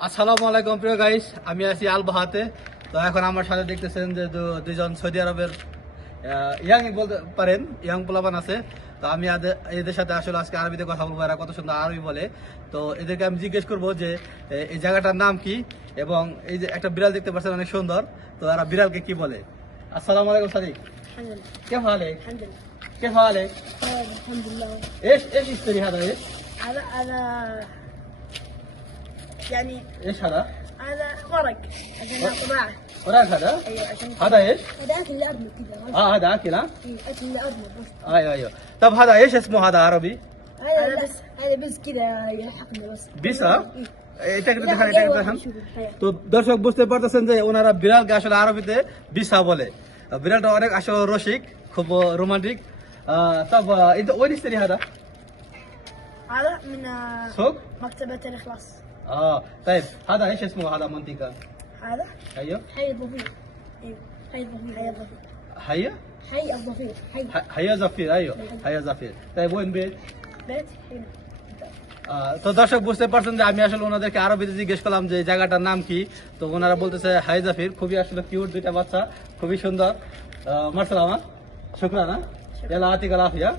আসসালামু আলাইকুম প্রিয় গাইস আমি আছি আল বাহাতে তো এখন আমার সাথে দেখতেছেন যে দু- দুজন সৌদি আরবের ইয়াং বলতে পারেন ইয়াং পোলাপান আছে তো আমি আদে- এদের সাথে আসলে আজকে আরবিতে কথা বলবো এরা কত সুন্দর আরবি বলে তো এদেরকে আমি জিজ্ঞেস করবো যে এ, এই জায়গাটার নাম কি এবং এই যে একটা বিড়াল দেখতে পাচ্ছেন অনেক সুন্দর তো এরা বিড়ালকে কি বলে আসসালামু আলাইকুম সাদিক الحمد لله كيف حالك؟ الحمد لله كيف حالك؟ طيب الحمد لله ايش ايش يشتري هذا ايش؟ هذا هذا يعني ايش هذا؟ هذا ورق عشان طباعة وراك هذا؟ ايوه عشان هذا ايش؟ هذا اكل لارمي كذا اه هذا اكل ها؟ إيه، اكل لارمي بس ايوه ايوه طب هذا ايش اسمه هذا عربي؟ هذا بس هذا بس كذا يلحقني بس বিষ হ্যাঁ? এটা কিন্তু لا، দেখান এটা কিন্তু أيوة، দেখান شوف، هيا. তো দর্শক বুঝতে পারতেছেন যে ওনারা বিড়ালকে আসলে আরবিতে বিসা বলে বিড়ালটা অনেক আসলে রসিক খুব রোমান্টিক طب انت وين تشتري هذا؟ هذا من آه، سوق؟ مكتبة الإخلاص اه طيب هذا ايش اسمه هذا منطقة؟ هذا ايوه حي الظفير ايوه حي الظفير حي الظفير هيا حي الظفير حي ح- هيا زفير ايوه هيا زفير طيب وين بيت؟ بيت هنا আহ, তো দর্শক বুঝতে পারছেন যে আমি আসলে ওনাদেরকে আরবিতে জিজ্ঞেস করলাম যে এই জায়গাটার নাম কি তো ওনারা বলতেছে হাইজাফির খুবই আসলে কিউট দুইটা বাচ্চা খুবই সুন্দর মার্শাল আমার শুক্রানা এলা আতিক আলাফিয়া